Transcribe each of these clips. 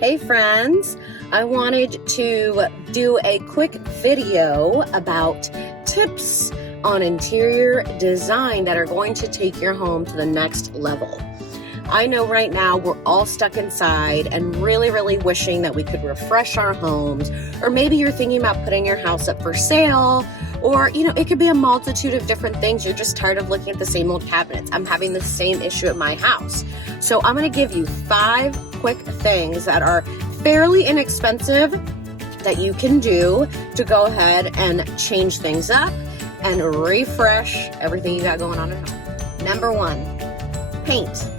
Hey friends, I wanted to do a quick video about tips on interior design that are going to take your home to the next level. I know right now we're all stuck inside and really wishing that we could refresh our homes, or maybe you're thinking about putting your house up for sale, or it could be a multitude of different things. You're just tired of looking at the same old cabinets. I'm having the same issue at my house. So I'm going to give you 5 quick things that are fairly inexpensive that you can do to go ahead and change things up and refresh everything you got going on at home. Number 1, paint.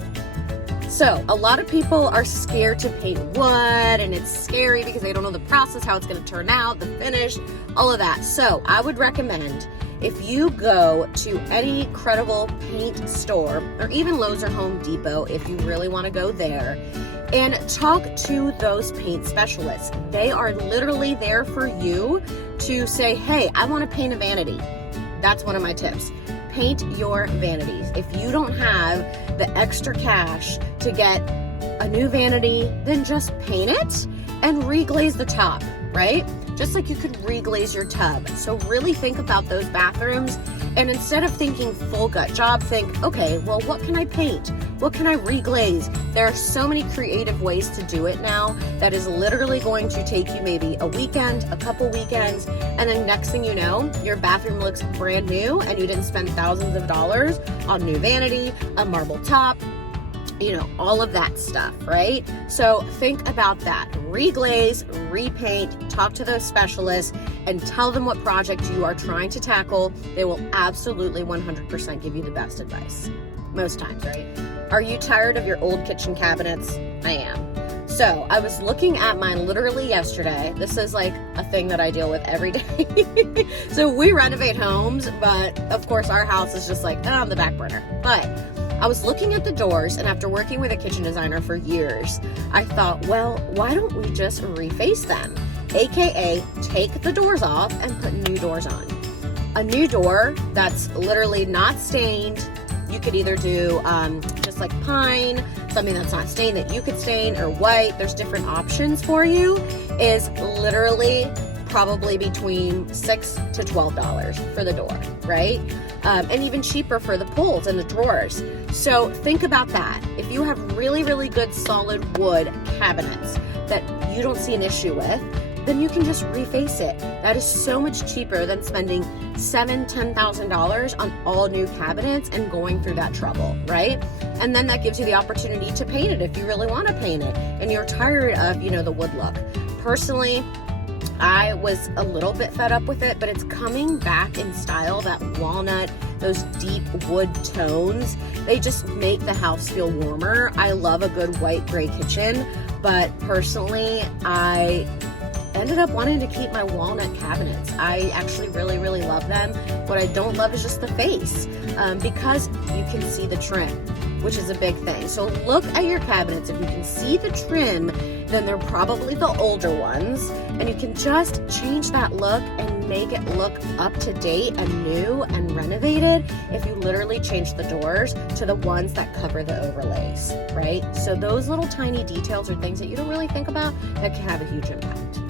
So a lot of people are scared to paint wood, and it's scary because they don't know the process, how it's going to turn out, the finish, all of that. So I would recommend if you go to any credible paint store, or even Lowe's or Home Depot if you really want to go there, and talk to those paint specialists. They are literally there for you to say, hey, I want to paint a vanity. That's one of my tips. Paint your vanities. If you don't have the extra cash to get a new vanity, then just paint it and reglaze the top, right? Just like you could reglaze your tub. So really think about those bathrooms, and instead of thinking full gut job, think, okay, well, what can I paint? What can I reglaze? There are so many creative ways to do it now that is literally going to take you maybe a weekend, a couple weekends, and then next thing you know, your bathroom looks brand new and you didn't spend thousands of dollars on new vanity, a marble top, all of that stuff, right? So think about that. Reglaze, repaint, talk to those specialists, and tell them what project you are trying to tackle. They will absolutely 100% give you the best advice. Most times, right? Are you tired of your old kitchen cabinets? I am. So I was looking at mine literally yesterday. This is like a thing that I deal with every day. So we renovate homes, but of course our house is just like on the back burner. But I was looking at the doors, and after working with a kitchen designer for years, I thought, well, why don't we just reface them? AKA take the doors off and put new doors on. A new door that's literally not stained. You could either do just like pine, something that's not stained that you could stain, or white. There's different options for you. Is literally probably between $6 to $12 for the door, right? And even cheaper for the pulls and the drawers. So think about that. If you have really good solid wood cabinets that you don't see an issue with, then you can just reface it. That is so much cheaper than spending $7,000, $10,000 on all new cabinets and going through that trouble, right? And then that gives you the opportunity to paint it if you really want to paint it and you're tired of, the wood look. Personally, I was a little bit fed up with it, but it's coming back in style. That walnut, those deep wood tones, they just make the house feel warmer. I love a good white gray kitchen, but personally, I ended up wanting to keep my walnut cabinets. I actually really love them. What I don't love is just the face, because you can see the trim, which is a big thing. So look at your cabinets. If you can see the trim, then they're probably the older ones, and you can just change that look and make it look up to date and new and renovated if you literally change the doors to the ones that cover the overlays, right? So those little tiny details are things that you don't really think about that can have a huge impact.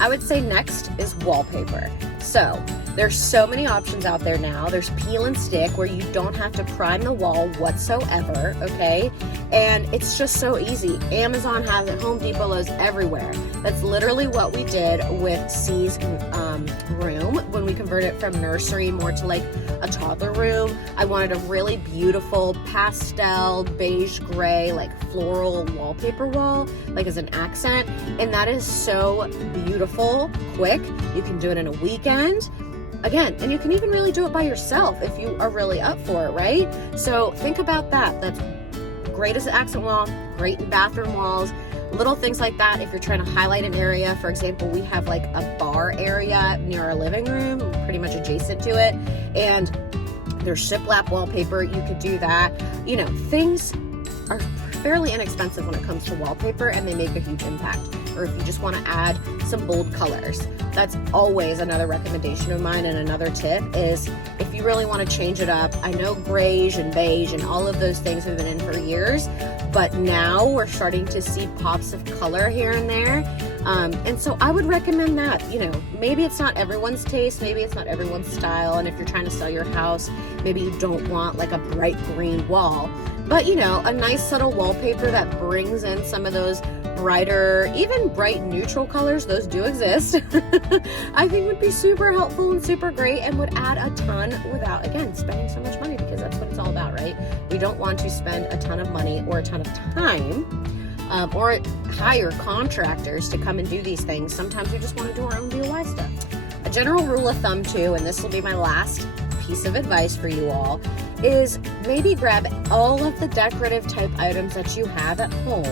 I would say next is wallpaper. So there's so many options out there now. There's peel and stick where you don't have to prime the wall whatsoever, okay? And it's just so easy. Amazon has it, Home Depot, Lowe's, everywhere. That's literally what we did with C's room when we converted it from nursery more to like a toddler room. I wanted a really beautiful pastel beige gray, like floral wallpaper wall, like as an accent. And that is so beautiful, quick. You can do it in a weekend. Again, and you can even really do it by yourself if you are really up for it, right? So think about that. That's great as an accent wall, great in bathroom walls, little things like that. If you're trying to highlight an area, for example, we have like a bar area near our living room, pretty much adjacent to it, and there's shiplap wallpaper. You could do that. Things are fairly inexpensive when it comes to wallpaper, and they make a huge impact. or if you just want to add some bold colors. That's always another recommendation of mine, and another tip is if you really want to change it up. I know grayish and beige and all of those things have been in for years, but now we're starting to see pops of color here and there. And so I would recommend that. You know, maybe it's not everyone's taste, maybe it's not everyone's style, and if you're trying to sell your house, maybe you don't want like a bright green wall, but you know, a nice subtle wallpaper that brings in some of those brighter, even bright neutral colors, those do exist, I think would be super helpful and super great, and would add a ton without, again, spending so much money, because that's what it's all about, right? We don't want to spend a ton of money or a ton of time, or hire contractors to come and do these things. Sometimes we just want to do our own DIY stuff. A general rule of thumb too, and this will be my last piece of advice for you all, is maybe grab all of the decorative type items that you have at home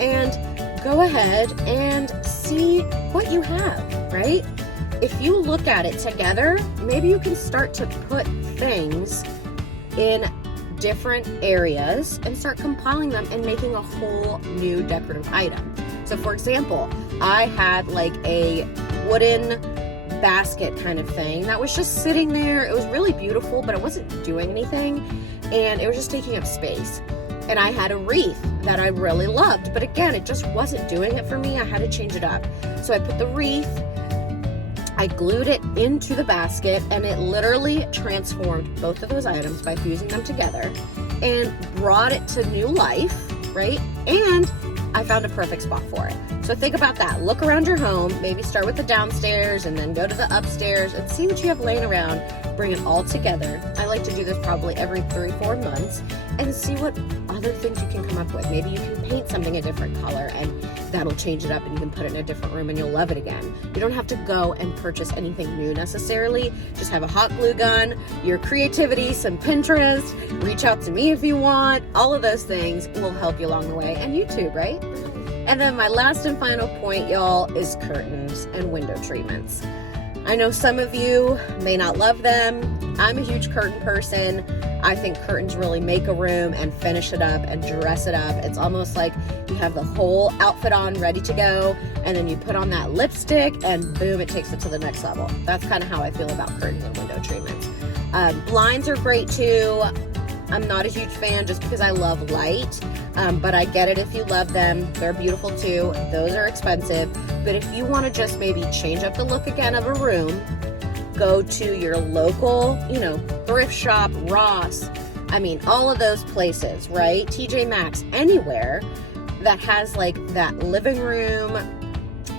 and go ahead and see what you have, right? If you look at it together, maybe you can start to put things in different areas and start compiling them and making a whole new decorative item. So for example, I had like a wooden basket kind of thing that was just sitting there. It was really beautiful, but it wasn't doing anything, and it was just taking up space. And I had a wreath that I really loved, but again, it just wasn't doing it for me. I had to change it up. So I put the wreath, I glued it into the basket, and it literally transformed both of those items by fusing them together and brought it to new life, right? And I found a perfect spot for it. So think about that. Look around your home, maybe start with the downstairs and then go to the upstairs and see what you have laying around. Bring it all together. I like to do this probably every 3-4 months and see what other things you can come up with. Maybe you can paint something a different color and that'll change it up, and you can put it in a different room and you'll love it again. You don't have to go and purchase anything new necessarily. Just have a hot glue gun, your creativity, some Pinterest, reach out to me if you want. All of those things will help you along the way, and YouTube, right? And then my last and final point, y'all, is curtains and window treatments. I know some of you may not love them. I'm a huge curtain person. I think curtains really make a room and finish it up and dress it up. It's almost like you have the whole outfit on ready to go, and then you put on that lipstick and boom, it takes it to the next level. That's kind of how I feel about curtains and window treatments. Blinds are great too. I'm not a huge fan just because I love light, but I get it if you love them. They're beautiful too. Those are expensive. But if you want to just maybe change up the look again of a room, go to your local, thrift shop, Ross. I mean, all of those places, right? TJ Maxx, anywhere that has like that living room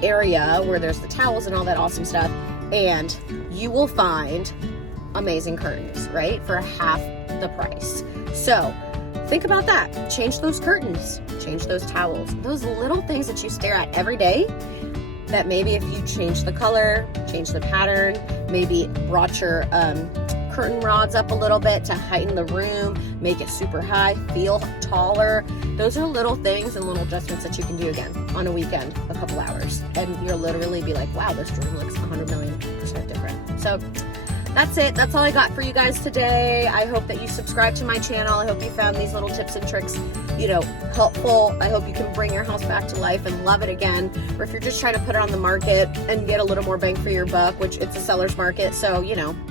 area where there's the towels and all that awesome stuff, and you will find amazing curtains, right? For half the price. So think about that. Change those curtains, change those towels, those little things that you stare at every day, that maybe if you change the color, change the pattern, maybe brought your curtain rods up a little bit to heighten the room, make it super high, feel taller. Those are little things and little adjustments that you can do again on a weekend, a couple hours, and you'll literally be like, wow, this room looks 100 million% different. So that's it. That's all I got for you guys today. I hope that you subscribe to my channel. I hope you found these little tips and tricks, helpful. I hope you can bring your house back to life and love it again. Or if you're just trying to put it on the market and get a little more bang for your buck, which it's a seller's market, so,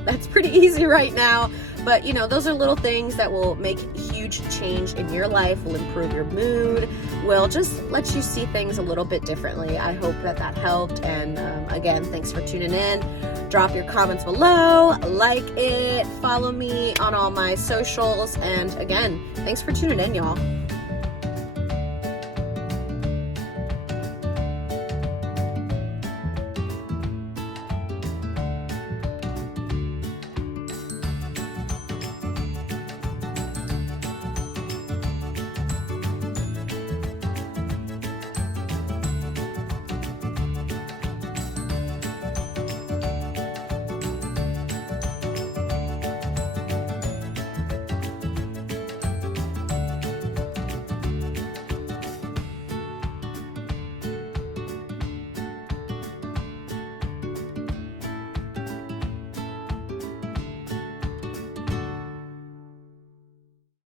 that's pretty easy right now. But, those are little things that will make huge change in your life, will improve your mood, will just let you see things a little bit differently. I hope that helped. And again, thanks for tuning in. Drop your comments below, like it, follow me on all my socials. And again, thanks for tuning in, y'all.